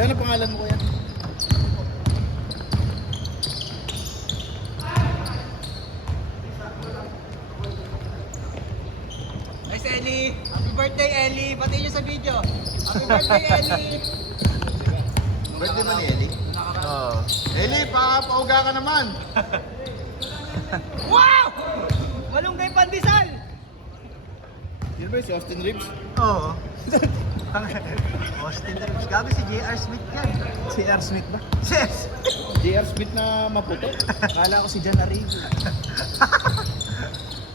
Ano pangalan mo kuya? Nice, Ellie! Happy birthday, Ellie! Pati nyo sa video! Happy birthday, Ellie! Birthday ba ni Ellie? Oo. Ellie, pauga ka naman! Wow! Malunggay pandesal! Yun ba si Austin Reeves? Oo. Austin Reeves. Gabi si J.R. Smith yan. Si R. Smith ba? Yes! J.R. Smith na maputo? Kala ko si John Arrigo.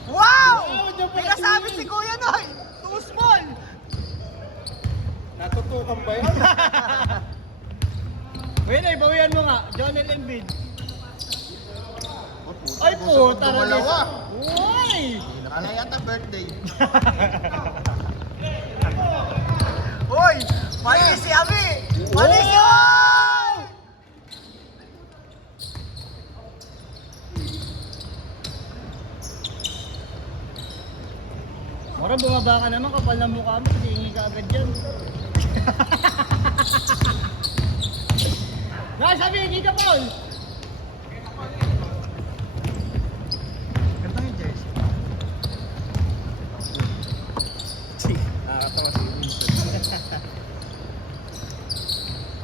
Wow! Diyan pala May kasabi si si Kuya Noy! Too small! Natutukan ba yun? Wait, bawian mo nga. Jonel Embiid. Ay po, Dalawa! Uy! Ano yata birthday? Uy! Mali si Abi! Mali si Oy! Mara, bumaba ka naman. Kapal na mukha mo. Hihingi ka agad dyan. Sabi, hindi ka, Paul! Ganda yung jersey. Nakakatawa si Winston.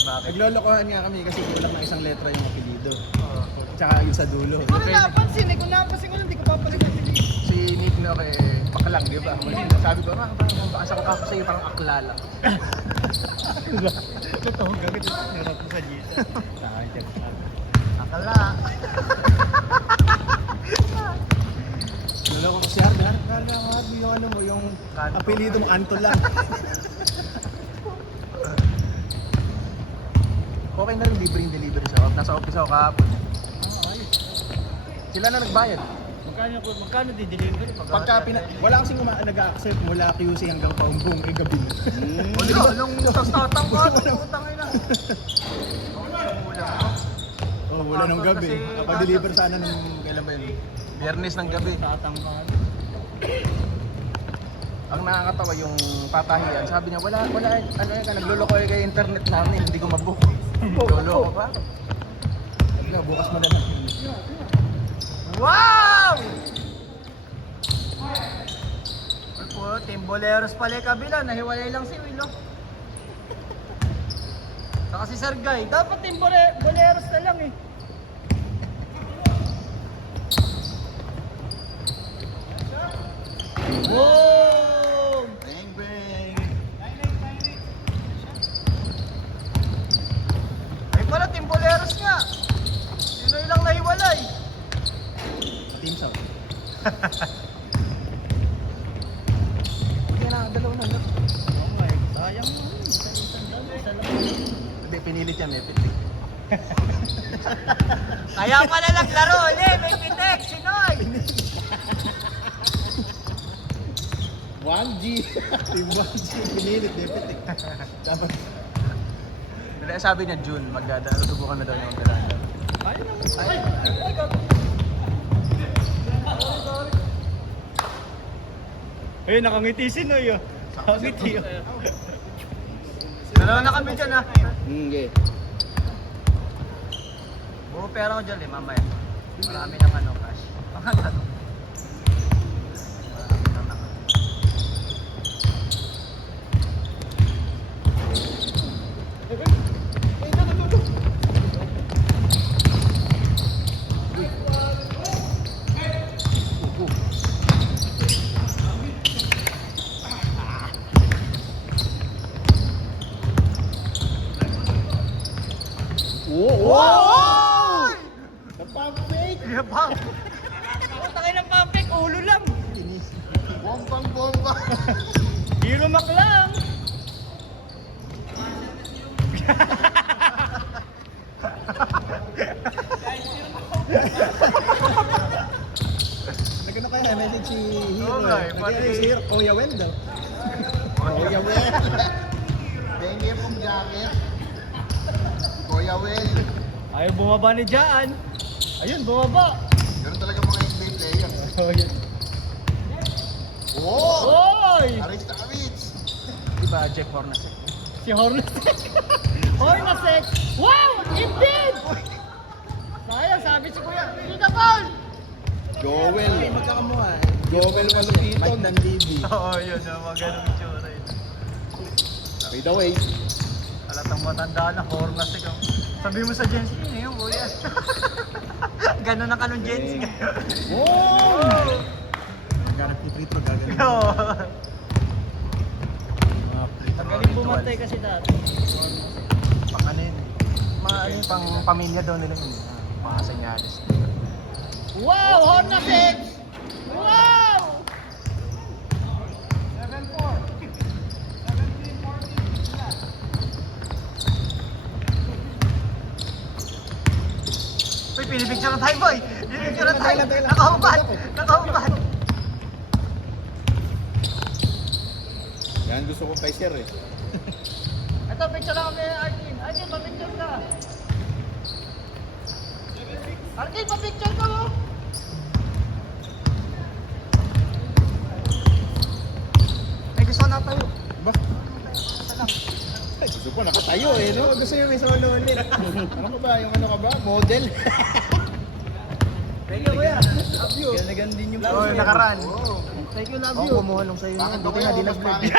Bakit? Naglolokohan nga kami kasi kulang na isang letra yung apelido. Oo. Tsaka yung sa dulo. Ano napansin eh? Kung napansin ko lang, hindi ko papalit ang hindi. Si Nick no kay Pakalang, di ba? Sabi ko, baka sa kakako sa'yo parang akla lang. Totoo, gagawin ito. Narap mo sa Gita. Akala. Naloko ko siya, kala nga yung ano mo, yung Kanto. apelido mo, Anto lang. Okay na rin libreng delivery sa off. Nasa office ako kahapon. Sila na nagbayad. Magkano di-deliver? Wala kasing nag-accept mula QC hanggang paumbong gabi. Ulo, nung tatang ko, utang ina. Oh, wala nung gabi. Kasi- Kapag-deliver sana nung kailan ba yun? Biyernes ng gabi. Tatangkad. Ang nakakatawa yung patahian, sabi niya, wala, ano yan ka, nagluloko kay internet namin, hindi ko mabook. Nagluloko pa. Sabi nga, bukas mo na lang. Wow! Ay po, Team Boleros pala yung kabila. Nahiwalay lang si Will, oh. Saka si Sergay. Dapat yung boleros na lang eh. Boom! Bang, bang! Ay pala, Team Boleros nga. Sino ilang nahiwalay? Team South. Hindi na, dalawa na lang. Oh my, sayang mo. Isa lang. Hindi, pinilit yan, may pitik. Kaya pala naglaro ulit. May pitek, Sinoy. 1G! Team 1G, pinilit, may pitik. Dapat. Hindi, sabi niya June, subukan na daw yung magdala. Ayun naman. Ay, gago. Ay, nakangiti si Noy oh. Nakangiti oh. Dalawa na kami dyan, ha. Okay. Buo pera ko dyan, mamaya. Marami ng ano, cash. Marami ng Wow! Napapake! Yabang! Takay ng pampik, ulo lang. Bombang bomba! Hero Mac lang. Nagano kaya message si Hero? Oo nga eh, Nagano pati- si Hero, Kuya Wen daw. Kuya Wen! Pengi pong jacket. Kuya Wen! Ayaw bumaba ni Jaan. Ayun, bumaba. Ganun talaga mga NBA player. Oh, yun. Oh! Oy! Arista Kavits! Diba, Jeff Hornacek? Si Hornacek. Hornacek. Wow! It did! Sayang, sabi si Kuya. Hindi na foul! Joel. Magkakamuha eh. Joel Malupito. Mike ng Libby. Oo, yun. Mga ganun yung tsura yun. By the way, Alatang matanda na, Hornacek. Sabi mo sa Gen Z, yun yun, kuya. Ganun na kanong Gen Z. oh! Maghanap ni Frito, gagaling. Oo. Mga Frito. Magaling bumantay kasi dati. Pang ano yun. Mga ano yun, pang pamilya daw nila yun. Mga senyalis. Wow! Hornacek! Wow! Uy, pinipicture na tayo, boy. Pinipicture na tayo. Nakahubad. Nakahubad. Yan gusto ko kay Sir eh. Ito, picture na kami, Arkin. Arkin, pa-picture ka. Arkin, pa-picture ka mo. Ay, gusto na tayo. Ba? Gusto ko nakatayo eh, no? Gusto nyo may solo ulit. Ano ka ba? Yung ano ka ba? Model? Thank you, Kuya. Love you. Ganagan din yung Oo, nakaraan. Thank you, love Ako you. kumuhalong sa'yo Bakit yun. ba Buti kayo na di mas nag-vlog. pangit?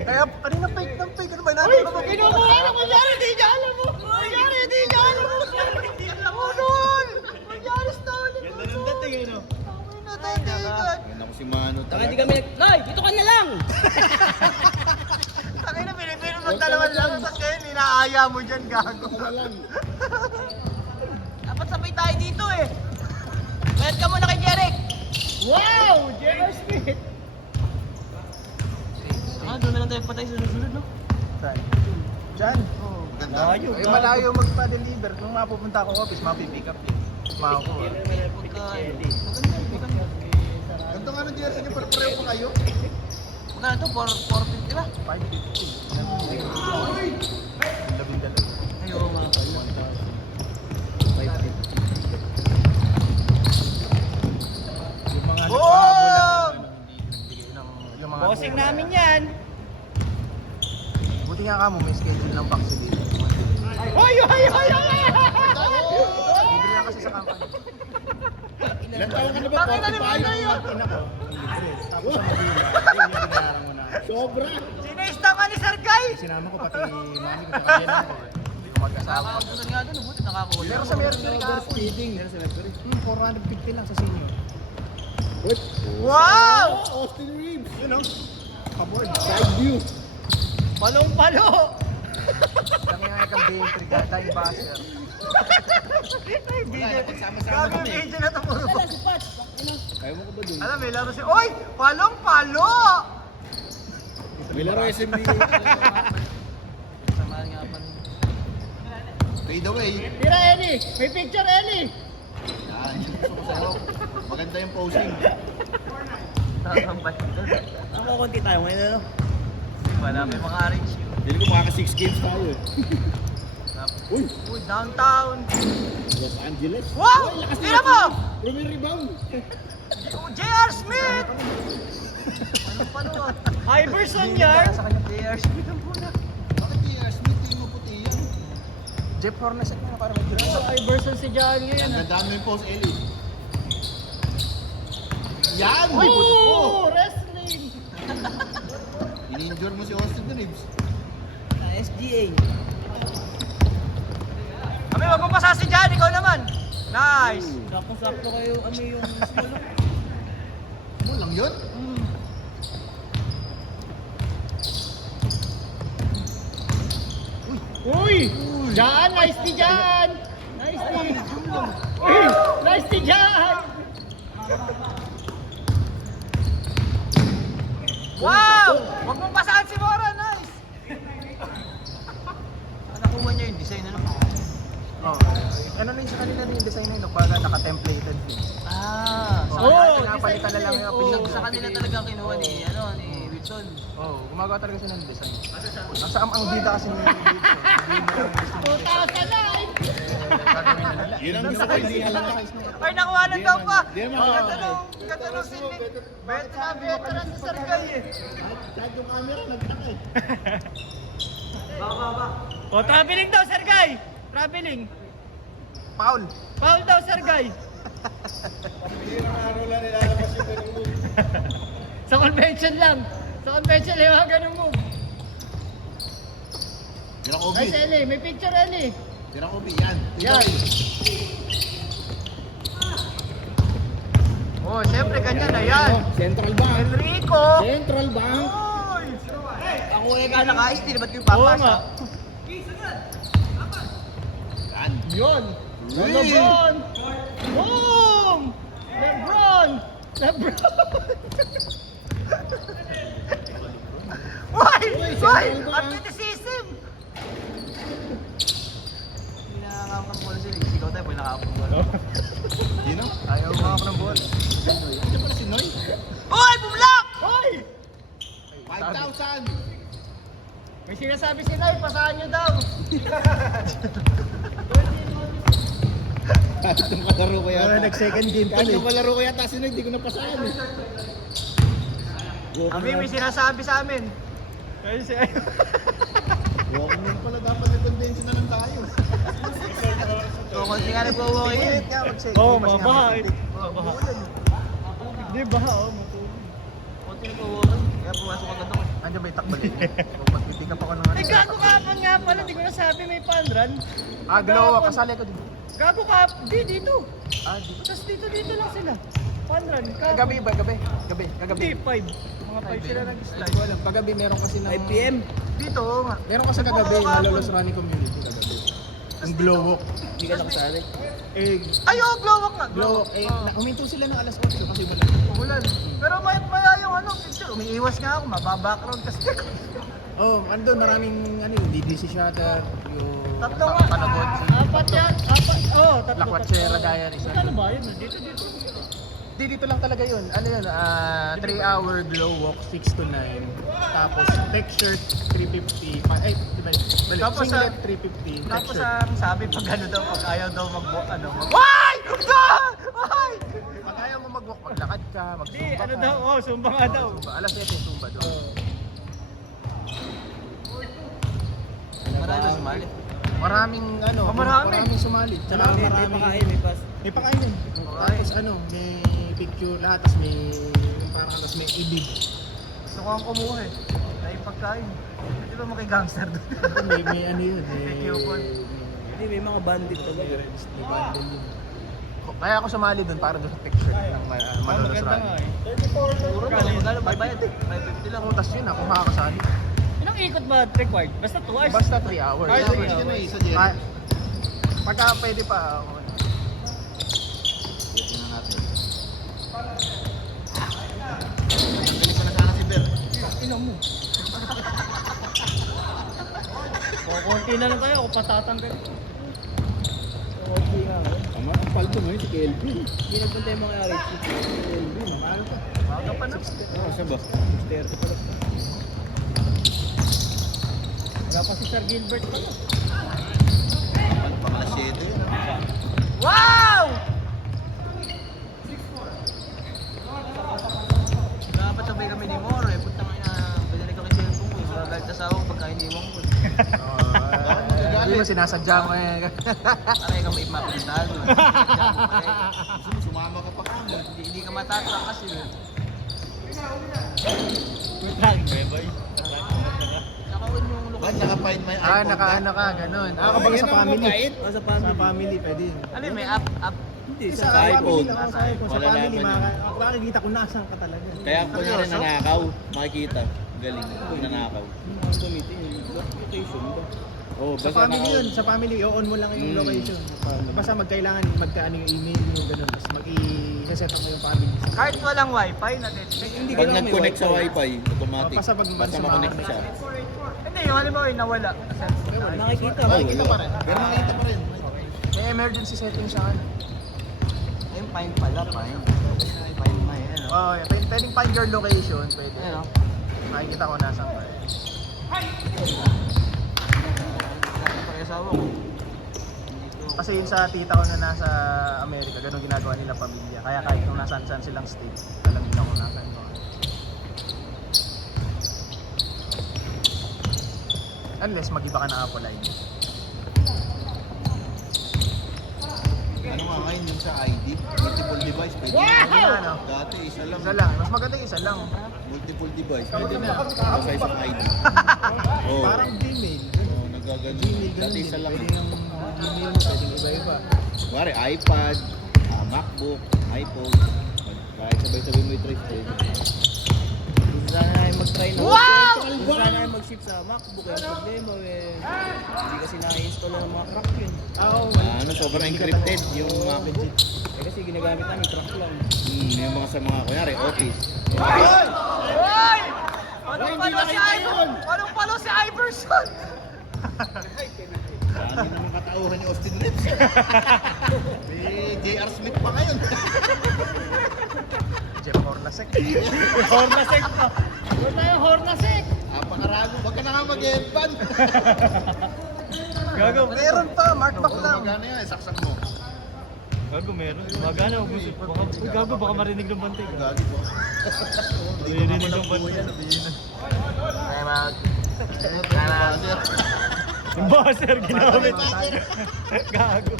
Kaya kanina fake ng fake. Ano ba Uy! natin? Kinukuha na kunyari, di niya alam mo! Kunyari, di niya alam mo! Hindi alam mo nun! Kunyari, stone! Ganda ng dating, ano? Ganda ko si Mano talaga. Nay, dito ka na lang! Takay na, pinipino mo dalawan lang. Tapos kayo, ninaaya mo dyan, gago. Dapat sabay tayo dito eh! Bayad ka muna kay Jeric! Wow! J.R. Smith! Doon na lang tayo patay sa susunod, no? Diyan. Ganda. Ay, malayo magpa-deliver. Kung mapupunta ako office, mapipick up yun. Makukuha. Ganito nga ng jersey niyo, pareho pa kayo? Magkano to? 450 ba? 550. Labing-dalawa. Ay, oo nga. Yung mga Boom! nagpahabol lang, hindi nagbigay ng yung mga Bossing namin yan! Buti nga ka mo, may schedule ng box dito. Hoy! Hoy! Hoy! Hoy! Libre lang kasi sa company. Ilan taon ka na ba? Bakit na 45? naman kayo? Ina ko, libre. Tapos sa Manila, yun yung binayaran mo na. Sobra! Sinista ka ni Sir Guy! Sinama ko pati mami ko, pati yan ako. Hindi ko mag-asawa. Nakakabutan nga doon, buti nakakuha. Pero sa Mercury ka ako. Speeding. 450 lang sa senior. Wait. Wow! Austin Reeves. You know, paboard. Side view. Palong-palo! Kami nga kang Bentry ka, time basher. Ay, video. Pagsama-sama Gago yung kami. video na to puro. Ayaw mo ko ba dun? Alam, may laro si... Oy! Palong-palo! May laro SMB. Samahan nga pa. Fade away. Tira, Ellie! May picture, Ellie! Yan, yun gusto ko sa'yo. Maganda yung posing. Nakakambay doon. Nakakunti tayo ngayon, ano? Wala, may mga arrange yun. Dili ko makaka 6 games tayo eh. Uy! Uy, downtown! Los Angeles. Wow! Uy, lakas Tira nila. mo! Rumi rebound. J.R. Smith! Palong-palo. Iverson yard! Sa kanya, J.R. Smith ang puna. Bakit J.R. Smith yung maputi yan? Jeff Hornacek na para may ginawa. Oh, Iverson si John ngayon, Ang ah. ganda mo yung post, Ellie. Yan! Oh! Wrestling! Ini-injure mo si Austin Reeves. SGA. Kami, wag mo pasa si Jan, ikaw naman. Nice! Sakto-sakto kayo, yung small. Ano lang yun? Uy! Jan! Nice ni Jan! Nice ni... Uy! Nice ni Jan! Wow! Wag mong pasahan si Mora, nice! Nakuha niya yung design, ano? Oh. Ano na yung sa kanila na yung design na yun, baga naka-templated din. Ah! Oh, Oh, pinapalitan na lang yung design pinag Sa kanila talaga kinuha ni, ano, ni Wilson. Oh, gumagawa talaga sila ng design. Nasa ang bida kasi ni Wilson. Hindi mo lang gusto mo. 2009! Yun ang gusto ko, hindi halata. Ay, nakuha na daw pa. Di naman. Ganda nung sini. Veteran si Sergey eh. Kahit yung camera, nagtaka eh. O, traveling daw, Sergey. Traveling. Foul. Foul daw, Sergey. Sa convention lang. Sa convention, yung ganun move. Tira ko, Ay, Obi. si Eli. May picture, Eli. Tira ko, Obi. Yan. Yan. Oh, siyempre, kanya na yan. Central Bank. Enrico. Central Bank. Oy. Ako wala ka naka-ice, di ba't yung Oo papasa? nga. Yan. Yun. LeBron. Boom. LeBron. Why? Why? Athleticism. Hindi nakakapang bola sila. Sigaw tayo, pwede nakakapang bola. Sino? Ayaw mga ng ball. Ito pala si Noy. Uy! Bumlak! Hoy! 5,000. May sinasabi si Nay, pasahan nyo daw. Kahit yung kalaro ko yata. Nag-second game Kahit yung kalaro ko yata si Noy, di ko napasahan eh. Kami may sinasabi sa amin. Ay, si Huwag mo pala dapat na-convention na lang tayo. So, kung nga nag-walk in. Oo, mabaha eh. Hindi, baha oh. Kunti nag-walk in. Kaya pumasok agad ako. Andiyan ba yung takbalik? Kung magpipick up ako ng Ay, gago kahapon nga pala, hindi ko nasabi may panran. Glow up. Kasali ko din. Gago kahapon, di dito. Dito. Tapos dito lang sila. Panran, Gabi ba? Gabi. Kagabi. Hindi, 5. Mga 5 sila Hindi nag-slide. ko alam. Paggabi meron kasi ng... 5 PM. Dito, oo nga. Meron kasi kagabi, Malolos Running Community kagabi. Ang glow walk. Hindi ka nakasali. Ay, oh, glow up nga. Glow walk. Huminto sila ng alas 8 kasi wala. Umulan. Pero maya yung picture. Umiiwas nga ako, mababa-background kasi ako. Andun maraming DDC Shutter, yung Tatlo nga. Panagotsi, Apat yan. Apat. Oo, tatlo. Lakwachera Diaries. Ano ba yun? Dito. Dito lang talaga yun. 3-hour glow walk, 6 to 9. Tapos texture, 350. Ay, di ba? Balik. Tapos Singlet, sa- 350. Tapos Texture. ang sabi pag ano daw, pag ayaw daw Why! Why! Pag ayaw mo mag-walk, maglakad ka, Hindi, mag-zumba ano ka. daw, sumba nga daw. Zumba. Alas 7 zumba doon. Marami na sumali. Maraming maraming sumali. Tsaka maraming may pass. may pakain. Tapos may picture lahat, tapos tapos may ibig. Gusto ko ang kumuha eh. Ay pagkain. Di ba makigangster doon? may yun, May coupon. Hindi, may mga bandit talaga. may bundle yun. Kaya ako sumali doon para doon sa picture ng Malolos Run. Puro ba? Magkano bayad? 550 lang. Tapos yun ako makakasali. Ilang ikot ba required? Basta 2 hours? Basta 3 hours. Ay, Sabi 3 niya hours. na sa Jerry. Pagka pwede pa ako. Tingnan natin. Bilis na sana si Ber. Ina mo. Konti na lang tayo, ako patatanggal. Tama, ang paldo mo yun si KLB. Hindi nagpunta yung mga Richie. KLB, mahal ka. Baga pa na. Siya ba? 30 pala. Wala pa si Sir Gilbert pa na. Pang alas 7 yun. Wow! Dapat sabay kami ni Moro eh. Punta nga na, pinalik ako yung cellphone ko. Galit sa asawa ko pagka iniwan ko. Hindi mo sinasadya mo eh. Aray ka mapintahan mo. Gusto mo, sumama ka pa kamo. Hindi ka matatrack kasi. Lagi ba boy? Nakawin yung Ba't lokal. naka-find my iPhone? Naka-ano ka, ganun. Kapag sa family. O sa Sa family, pwede yun. Ano yun, may app? Hindi, Sa sa iPhone. iPhone. Sa iPhone. Sa Wala family, naman makikita kung nasan ka talaga. Kaya kung yan nanakaw, makikita. Galing. Nanakaw. Oh, Sa family yun, sa family, i-on mo lang yung location. Basta magkailangan, magkaano yung email yung gano'n. Tapos mag-i-set up mo yung family. Kahit walang wifi na din. Hindi Pag nag-connect sa wifi, automatic. Basta pag ma-connect siya. Hindi, yung halimbawa yung nawala. Nakikita. Makikita pa rin. Pero makikita pa rin. May emergency setting sa ano. Ayun, fine pala, fine. Fine, fine. Ano? Oh, yeah. Pwedeng find your location, pwede. Ano? Makikita ko nasan ka. Pag-asawa ko. Kasi yun sa tita ko na nasa Amerika, ganun ginagawa nila pamilya. Kaya kahit kung nasaan silang state, alam nila kung nasaan ko. Unless mag-iba ka ng Apple ID. Ano nga ngayon yung sa ID? Multiple device, pwede na. Pwede na, ano? Dati, isa lang. Isa lang. Mas maganda yung isa lang. Multiple device, pwede na. Sa isang ID. Oh. Parang Gmail. Oh, nagagano. Dati isa lang. Gmail, pwedeng iba-iba. Kuwari, iPad, MacBook, iPhone. Kahit sabay-sabay mo i-trace, pwede. Gusto sana namin mag-try na. Wow! Gusto sana namin mag-ship sa MacBook. Yung problema, hindi kasi na-install ng mga crack yun. Ano, sobrang encrypted yung MacBook. Kasi ginagamit namin crack lang. Yung mga sa mga, kunyari, office. Hoy! Anong palo si Iverson? Dami naman katauhan ni Austin Reeves. J.R. Smith pa ngayon. Jeff Hornacek. Hornacek pa. Huwag tayo Hornacek. Apakarago, wag ka na nga mag-headband. Gago. Meron pa, Mark Back lang. Magana yan, saksak mo. Gago meron. Magana, gago baka marinig ng bantay. Gagi po. Marinig ng bantay. Time out. Yung buzzer ginamit. Gago.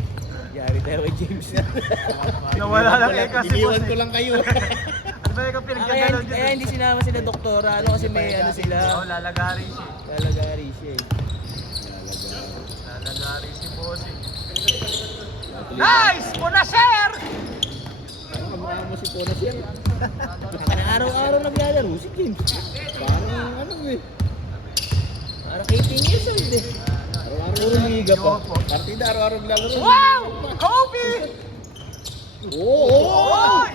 Yari tayo kay James. Nawala lang eh kasi Iniwan ko lang kayo. Ano ba yung pinagdadalaw dyan? Kaya hindi sinama sila doktora. Ano kasi may ano sila. Oo, lalagari siya. Lalagari siya eh. Lalagari si Bossing. Nice! Una share! Ano kamukha mo si Pona Sir? Baka na araw-araw naglalaro si James. Parang ano eh. Parang 18 years old eh. Araw-araw Puro liga pa. Partida, araw-araw naglalaro. Wow! Kobe! Oo! Hoy!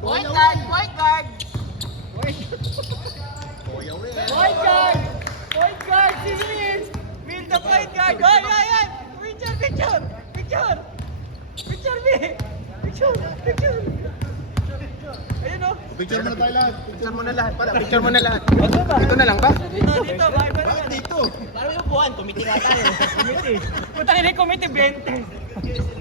Point guard! Point guard! Kuya ulit. Point guard! Point guard! Si Vince! Vince the point guard! Hoy! Hoy! Hoy! Picture! Picture! Picture! Picture me! Picture! Picture! Ayun o! Picture mo na tayo lahat. Picture mo na lahat pala. Picture mo na lahat. Dito na lang ba? Dito, bye bye. Bakit dito? Parang yung buwan, committee nga tayo. Committee. Putang ina yung committee, 20.